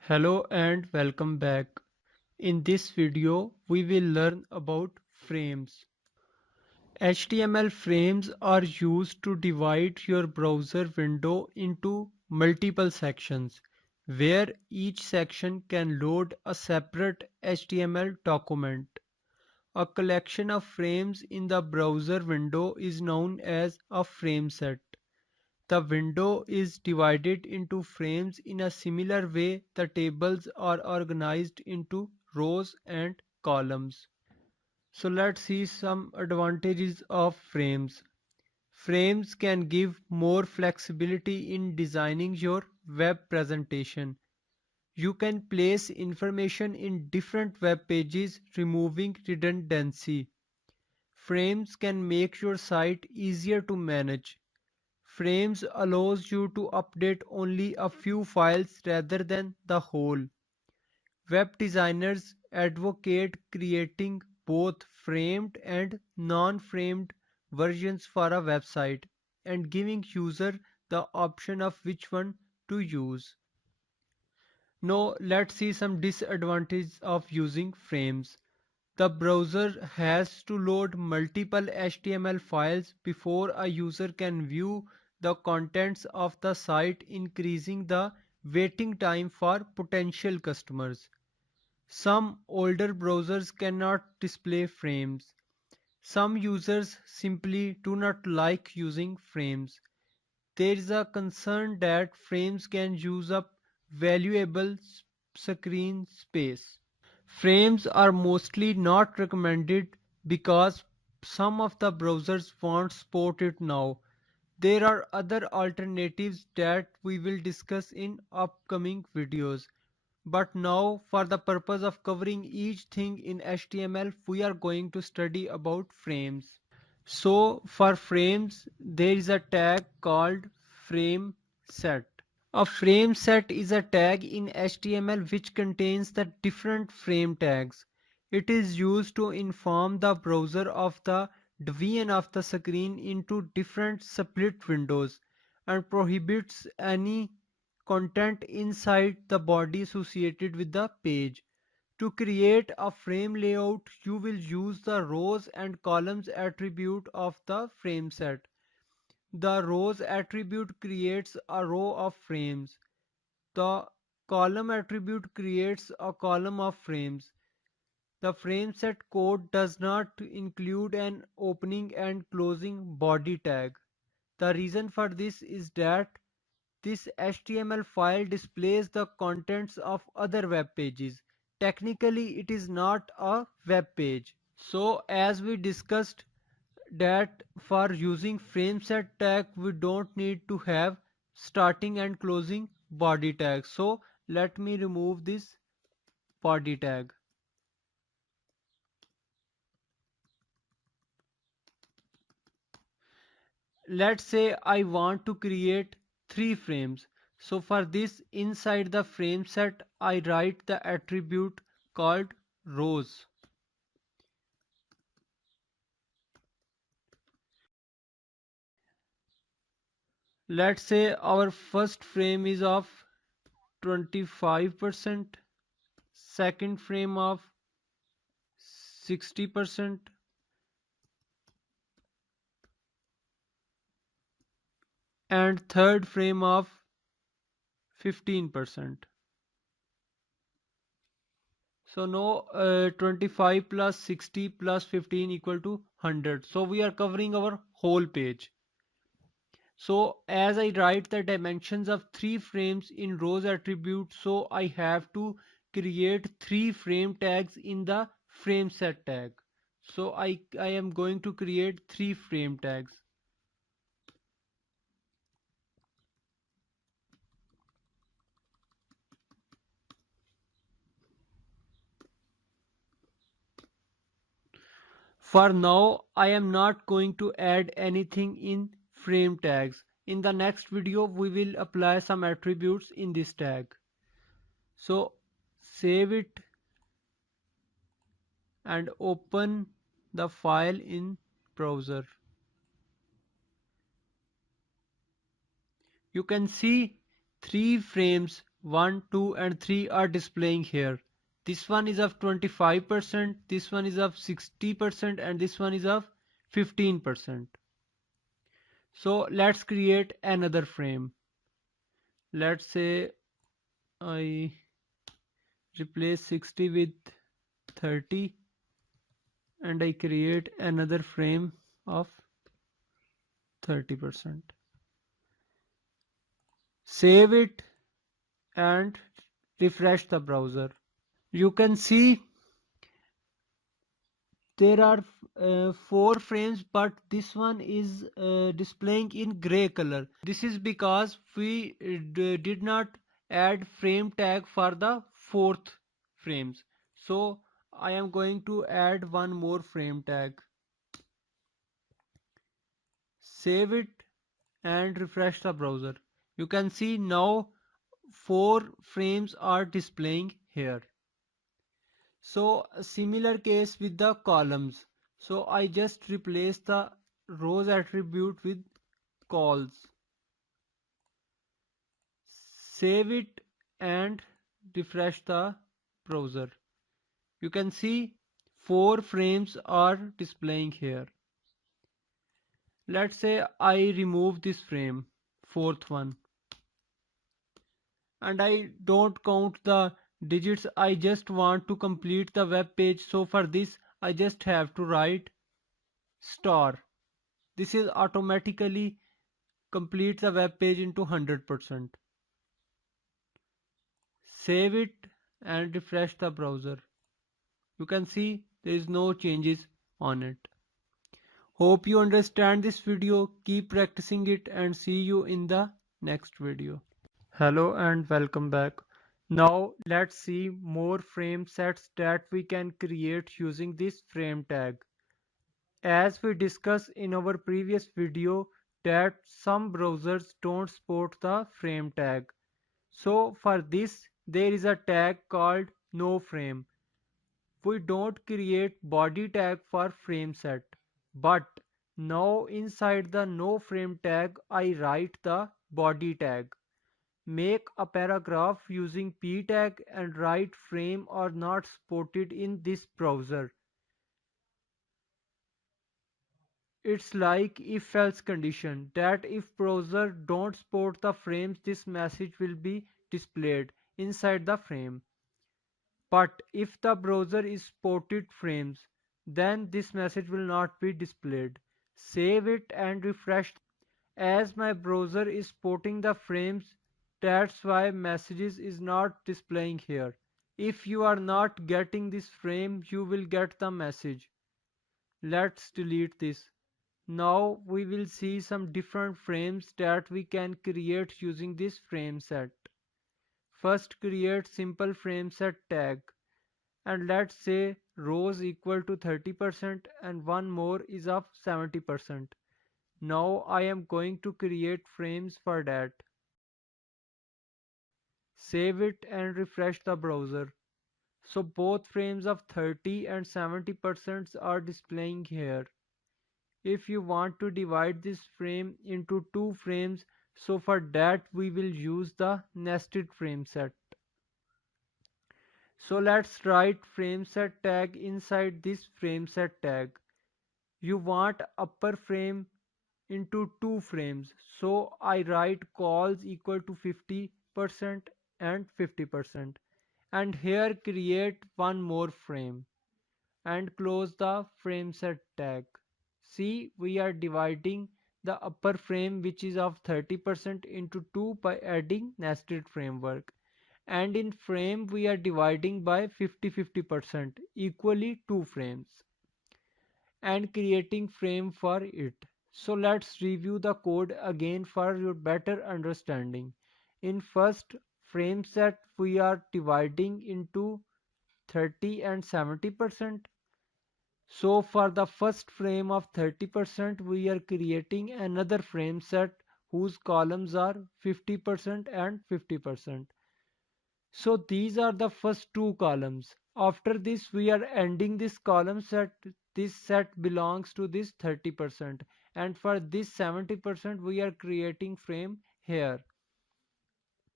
Hello and welcome back. In this video, we will learn about frames. HTML frames are used to divide your browser window into multiple sections, where each section can load a separate HTML document. A collection of frames in the browser window is known as a frame set. The window is divided into frames in a similar way the tables are organized into rows and columns. So let's see some advantages of frames. Frames can give more flexibility in designing your web presentation. You can place information in different web pages, removing redundancy. Frames can make your site easier to manage. Frames allows you to update only a few files rather than the whole. Web designers advocate creating both framed and non-framed versions for a website and giving user the option of which one to use. Now let's see some disadvantages of using frames. The browser has to load multiple HTML files before a user can view the contents of the site, increasing the waiting time for potential customers. Some older browsers cannot display frames. Some users simply do not like using frames. There is a concern that frames can use up valuable screen space. Frames are mostly not recommended because some of the browsers won't support it now. There are other alternatives that we will discuss in upcoming videos. But now, for the purpose of covering each thing in HTML, we are going to study about frames. So for frames, there is a tag called frame set. A frame set is a tag in HTML which contains the different frame tags. It is used to inform the browser of the division of the screen into different split windows and prohibits any content inside the body associated with the page. To create a frame layout, you will use the rows and columns attribute of the frame set. The rows attribute creates a row of frames. The column attribute creates a column of frames. The frame set code does not include an opening and closing body tag. The reason for this is that this HTML file displays the contents of other web pages. Technically, it is not a web page. So, as we discussed, that for using frame set tag we don't need to have starting and closing body tag. So let me remove this body tag. Let's say I want to create 3 frames. So for this, inside the frame set I write the attribute called rows. Let's say our first frame is of 25%, second frame of 60%, and third frame of 15%. So now 25 plus 60 plus 15 equal to 100. So we are covering our whole page. So as I write the dimensions of 3 frames in rows attribute, so I have to create 3 frame tags in the frame set tag. So I am going to create 3 frame tags. For now, I am not going to add anything in frame tags. In the next video, we will apply some attributes in this tag. So save it and open the file in browser. You can see 3 frames 1, 2 and 3 are displaying here. This one is of 25%, this one is of 60% and this one is of 15%. So let's create another frame. Let's say I replace 60 with 30 and I create another frame of 30%. Save it and refresh the browser. You can see there are 4 frames, but this one is displaying in gray color. This is because we did not add frame tag for the fourth frames. So I am going to add one more frame tag. Save it and refresh the browser. You can see now 4 frames are displaying here. So a similar case with the columns. So I just replace the rows attribute with calls. Save it and refresh the browser. You can see 4 frames are displaying here. Let's say I remove this frame, fourth one, and I don't count the digits. I just want to complete the web page. So for this I just have to write star. This is automatically complete the web page into 100%. Save it and refresh the browser. You can see there is no changes on it. Hope you understand this video. Keep practicing it and see you in the next video. Hello and welcome back. Now let's see more frame sets that we can create using this frame tag. As we discussed in our previous video that some browsers don't support the frame tag. So for this there is a tag called noFrame. We don't create body tag for frame set, but now inside the noFrame tag I write the body tag. Make a paragraph using p tag and write frame are not supported in this browser. It's like if else condition that if browser don't support the frames this message will be displayed inside the frame. But if the browser is supported frames then this message will not be displayed. Save it and refresh. As my browser is supporting the frames that's why messages is not displaying here. If you are not getting this frame you will get the message. Let's delete this. Now we will see some different frames that we can create using this frame set. First create simple frame set tag and let's say rows equal to 30% and one more is of 70%. Now I am going to create frames for that. Save it and refresh the browser. So both frames of 30 and 70% are displaying here. If you want to divide this frame into 2 frames, so for that we will use the nested frame set. So let's write frame set tag inside this frame set tag. You want upper frame into 2 frames, so I write calls equal to 50% and 50%, and here create one more frame and close the frame set tag. See, we are dividing the upper frame which is of 30% into 2 by adding nested framework, and in frame we are dividing by 50-50% equally 2 frames and creating frame for it. So let's review the code again for your better understanding. In first frame set we are dividing into 30 and 70%. So for the first frame of 30% we are creating another frame set whose columns are 50% and 50%. So these are the first 2 columns. After this we are ending this column set. This set belongs to this 30% and for this 70% we are creating frame here.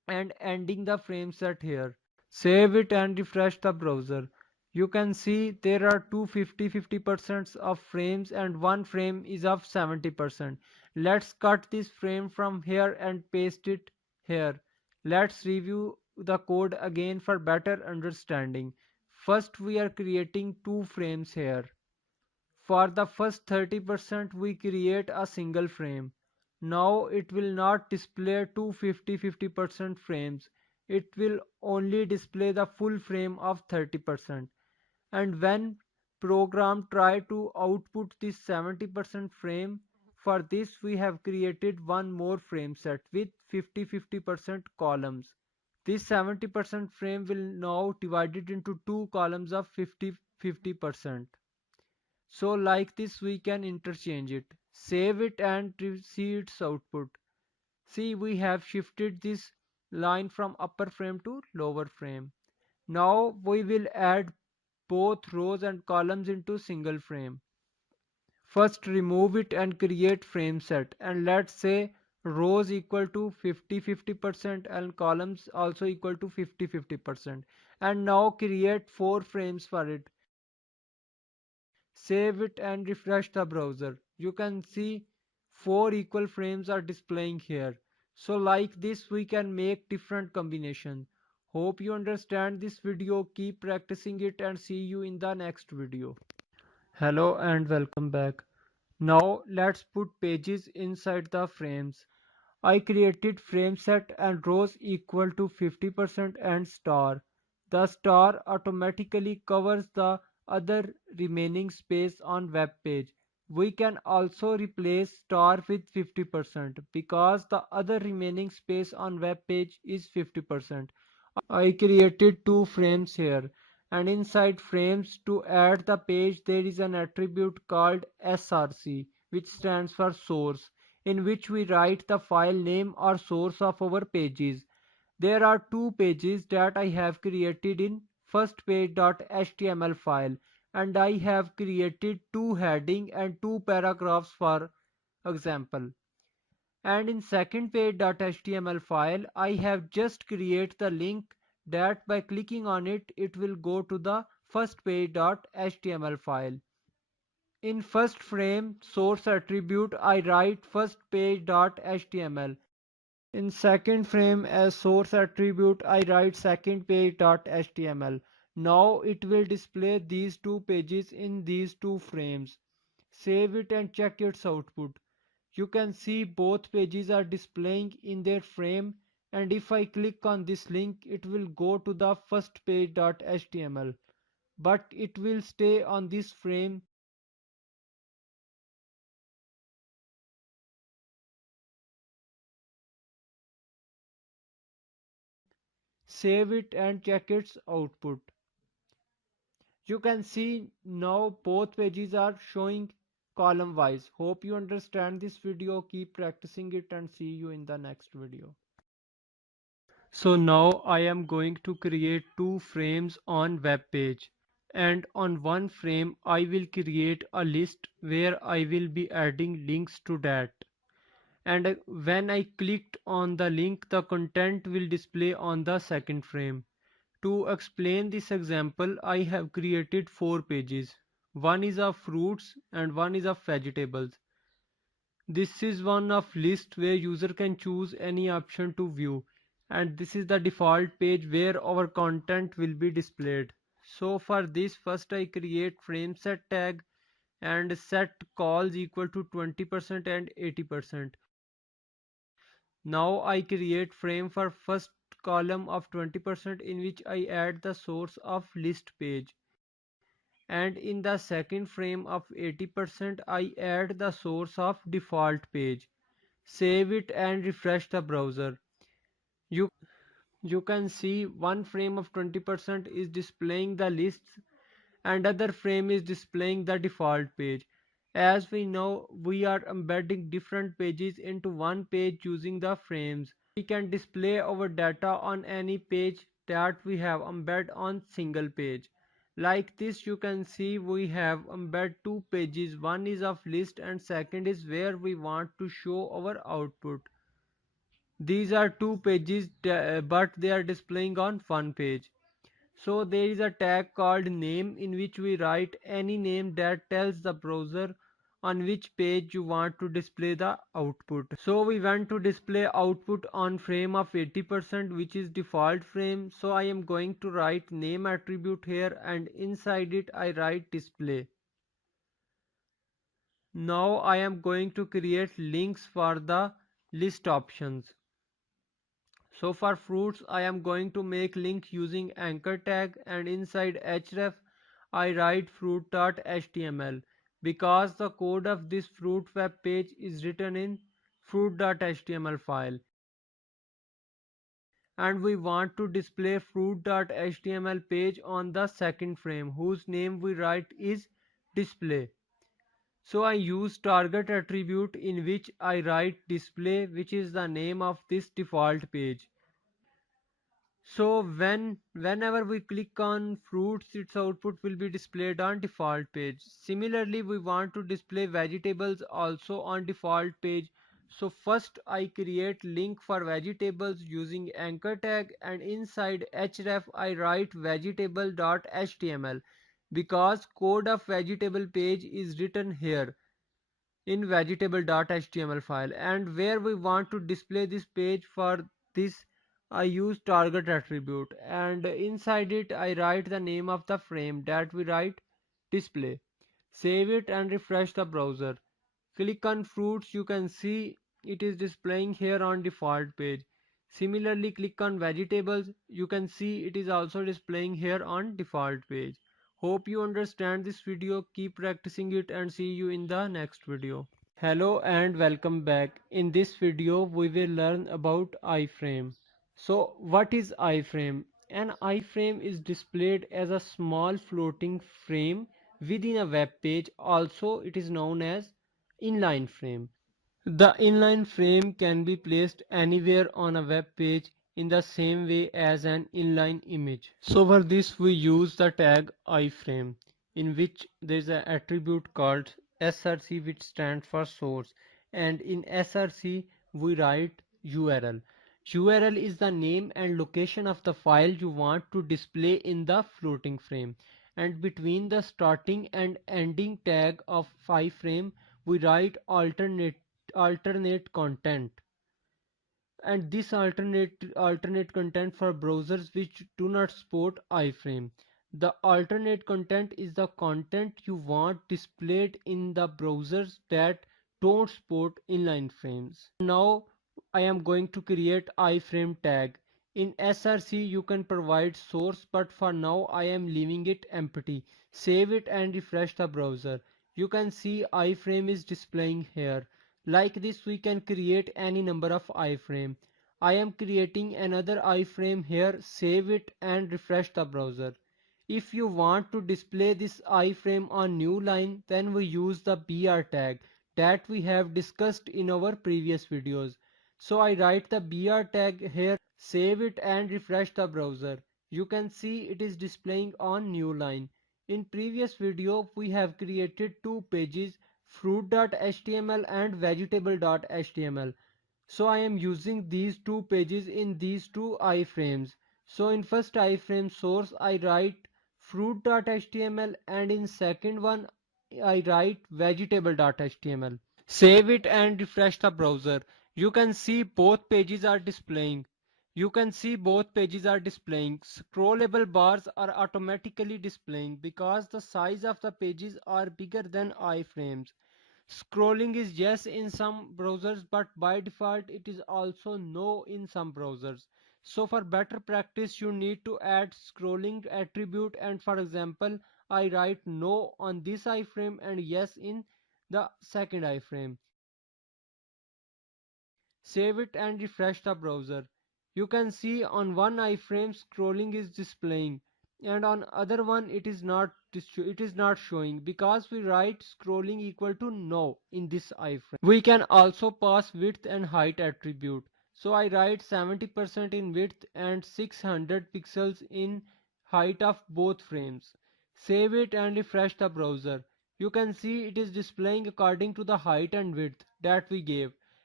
and ending the frame set here. Save it and refresh the browser. You can see there are two 50% of frames and one frame is of 70%. Let's cut this frame from here and paste it here. Let's review the code again for better understanding. First we are creating two frames here. For the first 30% we create a single frame. Now it will not display two 50% frames. It will only display the full frame of 30%. And when program try to output this 70% frame, for this we have created one more frame set with 50% columns. This 70% frame will now divided into two columns of 50%. So like this we can interchange it, save it and see its output. See, we have shifted this line from upper frame to lower frame. Now we will add both rows and columns into single frame. First remove it and create frame set, and let's say rows equal to 50% and columns also equal to 50%. And now create 4 frames for it. Save it and refresh the browser. You can see 4 equal frames are displaying here. So like this we can make different combinations. Hope you understand this video. Keep practicing it and see you in the next video. Hello and welcome back. Now let's put pages inside the frames. I created frame set and rows equal to 50% and star. The star automatically covers the other remaining space on web page. We can also replace star with 50% because the other remaining space on web page is 50%. I created two frames here, and inside frames to add the page there is an attribute called src, which stands for source, in which we write the file name or source of our pages. There are two pages that I have created in firstpage.html file, and I have created two heading and two paragraphs for example. And in secondpage.html file I have just create the link that by clicking on it it will go to the firstpage.html file. In first frame source attribute I write firstpage.html. In second frame as source attribute I write secondpage.html. Now it will display these two pages in these two frames. Save it and check its output. You can see both pages are displaying in their frame, and if I click on this link it will go to the first page.html, but it will stay on this frame. Save it and check its output. You can see now both pages are showing column wise. Hope you understand this video. Keep practicing it and see you in the next video. So now I am going to create two frames on web page, and on one frame I will create a list where I will be adding links to that. And when I clicked on the link the content will display on the second frame. To explain this example I have created four pages. One is of fruits and one is of vegetables. This is one of list where user can choose any option to view, and this is the default page where our content will be displayed. So for this first I create frame set tag and set calls equal to 20% and 80%. Now I create frame for first column of 20% in which I add the source of list page, and in the second frame of 80% I add the source of default page. Save it and refresh the browser. You, you can see one frame of 20% is displaying the lists and other frame is displaying the default page. As we know, we are embedding different pages into one page using the frames. We can display our data on any page that we have embed on single page. Like this you can see we have embed two pages, one is of list and second is where we want to show our output. These are two pages, but they are displaying on one page. So there is a tag called name in which we write any name that tells the browser on which page you want to display the output. So we want to display output on frame of 80%, which is default frame. So I am going to write name attribute here, and inside it I write display. Now I am going to create links for the list options. So for fruits I am going to make link using anchor tag, and inside href I write fruit.html because the code of this fruit web page is written in fruit.html file, and we want to display fruit.html page on the second frame whose name we write is display. So I use target attribute in which I write display, which is the name of this default page. So whenever we click on fruits, its output will be displayed on default page. Similarly, we want to display vegetables also on default page. So first I create link for vegetables using anchor tag, and inside href I write vegetable.html because code of vegetable page is written here in vegetable.html file, and where we want to display this page. For this I use target attribute, and inside it I write the name of the frame that we write display. Save it and refresh the browser. Click on fruits, you can see it is displaying here on default page. Similarly, click on vegetables, you can see it is also displaying here on default page. Hope you understand this video. Keep practicing it and see you in the next video. Hello and welcome back. In this video we will learn about iframe. So what is iframe? An iframe is displayed as a small floating frame within a web page. Also it is known as inline frame. The inline frame can be placed anywhere on a web page in the same way as an inline image. So for this we use the tag iframe, in which there is an attribute called src, which stands for source, and in src we write URL. URL is the name and location of the file you want to display in the floating frame, and between the starting and ending tag of iframe we write alternate content, and this alternate content for browsers which do not support iframe. The alternate content is the content you want displayed in the browsers that don't support inline frames. Now I am going to create iframe tag. In src you can provide source, but for now I am leaving it empty. Save it and refresh the browser. You can see iframe is displaying here. Like this we can create any number of iframe. I am creating another iframe here. Save it and refresh the browser. If you want to display this iframe on new line, then we use the br tag that we have discussed in our previous videos. So I write the br tag here, save it and refresh the browser. You can see it is displaying on new line. In previous video we have created two pages, fruit.html and vegetable.html. So I am using these two pages in these two iframes. So in first iframe source I write fruit.html, and in second one I write vegetable.html. Save it and refresh the browser. You can see both pages are displaying. You can see both pages are displaying. Scrollable bars are automatically displaying because the size of the pages are bigger than iframes. Scrolling is yes in some browsers, but by default it is also no in some browsers. So for better practice you need to add scrolling attribute, and for example I write no on this iframe and yes in the second iframe. Save it and refresh the browser. You can see on one iframe scrolling is displaying, and on other one it is not showing because we write scrolling equal to no in this iframe. We can also pass width and height attribute. So I write 70% in width and 600 pixels in height of both frames. Save it and refresh the browser. You can see it is displaying according to the height and width that we gave.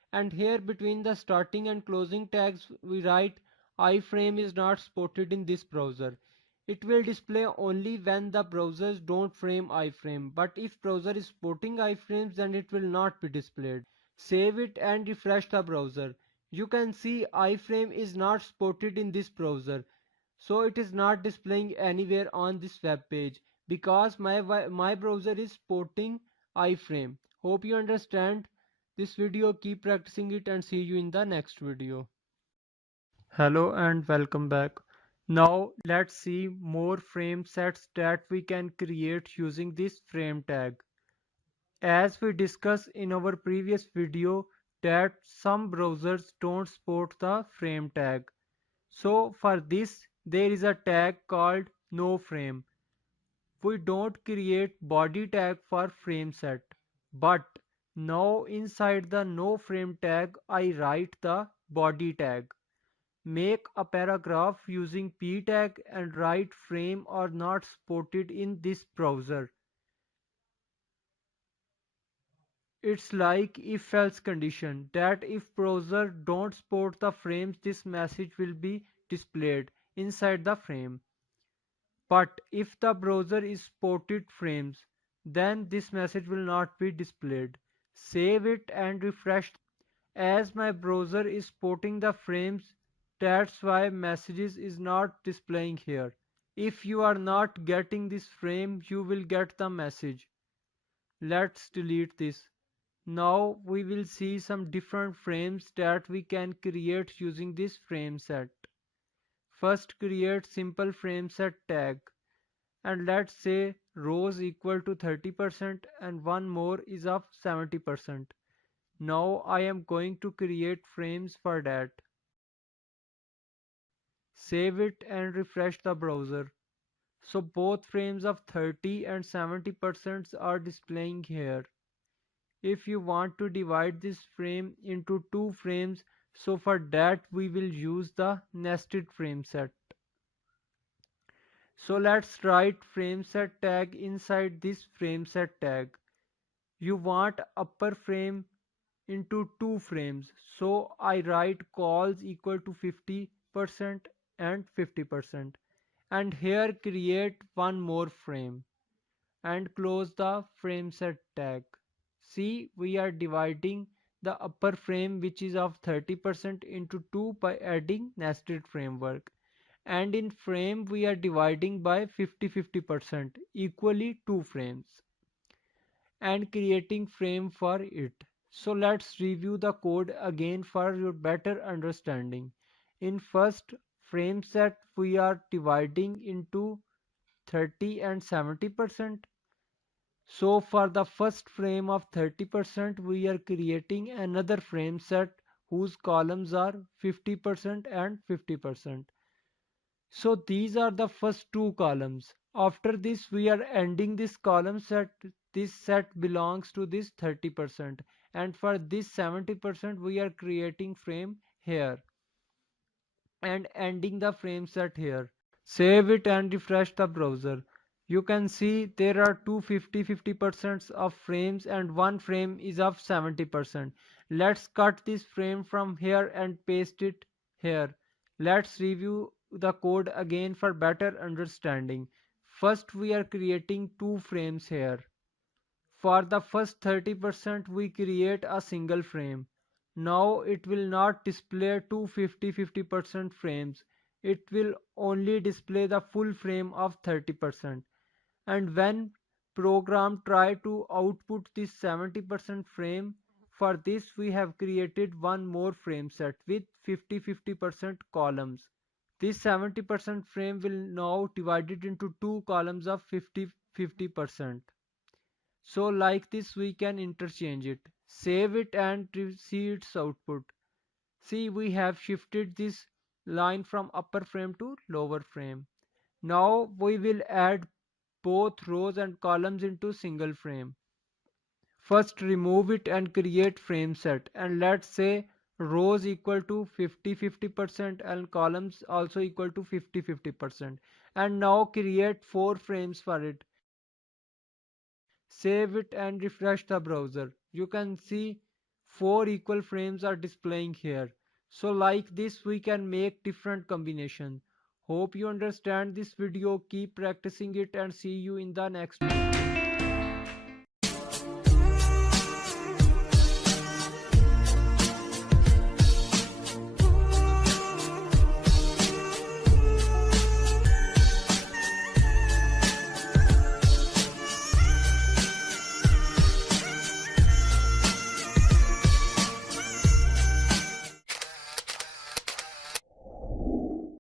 And here between the starting and closing tags we write iframe is not supported in this browser. It will display only when the browsers don't frame iframe, but if browser is supporting iframes then it will not be displayed. Save it and refresh the browser. You can see iframe is not supported in this browser, so it is not displaying anywhere on this web page because my browser is supporting iframe. Hope you understand this video. Keep practicing it and see you in the next video. Hello and welcome back. Now let's see more frame sets that we can create using this frame tag. As we discussed in our previous video that some browsers don't support the frame tag. So for this there is a tag called noFrame. We don't create body tag for frame set, but now inside the noFrame tag I write the body tag. Make a paragraph using p tag and write frame are not supported in this browser. It's like if else condition that if browser don't support the frames this message will be displayed inside the frame. But if the browser is supported frames, then this message will not be displayed. Save it and refresh. As my browser is supporting the frames, that's why messages is not displaying here. If you are not getting this frame, you will get the message. Let's delete this. Now we will see some different frames that we can create using this frame set. First create simple frame set tag. And let's say rows equal to 30% and one more is of 70%. Now I am going to create frames for that. Save it and refresh the browser. So both frames of 30 and 70% are displaying here. If you want to divide this frame into two frames, so for that we will use the nested frame set. So let's write frame set tag inside this frame set tag. You want upper frame into two frames, so I write calls equal to 50% and 50%, and here create one more frame and close the frame set tag. See, we are dividing the upper frame which is of 30% into 2 by adding nested framework, and in frame we are dividing by 50-50% equally 2 frames and creating frame for it. So let's review the code again for your better understanding. In first frame set we are dividing into 30 and 70%. So for the first frame of 30% we are creating another frame set whose columns are 50% and 50%. So these are the first two columns. After this we are ending this column set. This set belongs to this 30%, and for this 70% we are creating frame here and ending the frame set here. Save it and refresh the browser. You can see there are two 50-50% of frames and one frame is of 70%. Let's cut this frame from here and paste it here. Let's review the code again for better understanding. First we are creating two frames here. For the first 30% we create a single frame. Now it will not display two 50-50% frames. It will only display the full frame of 30%. And when program try to output this 70% frame, for this we have created one more frame set with 50-50% columns. This 70% frame will now divided into two columns of 50-50%. So like this we can interchange it. Save it and see its output. See, we have shifted this line from upper frame to lower frame. Now we will add both rows and columns into single frame. First remove it and create frame set, and let's say rows equal to 50-50% and columns also equal to 50-50%. And now create four frames for it. Save it and refresh the browser. You can see 4 equal frames are displaying here. So like this we can make different combinations. Hope you understand this video. Keep practicing it and see you in the next video.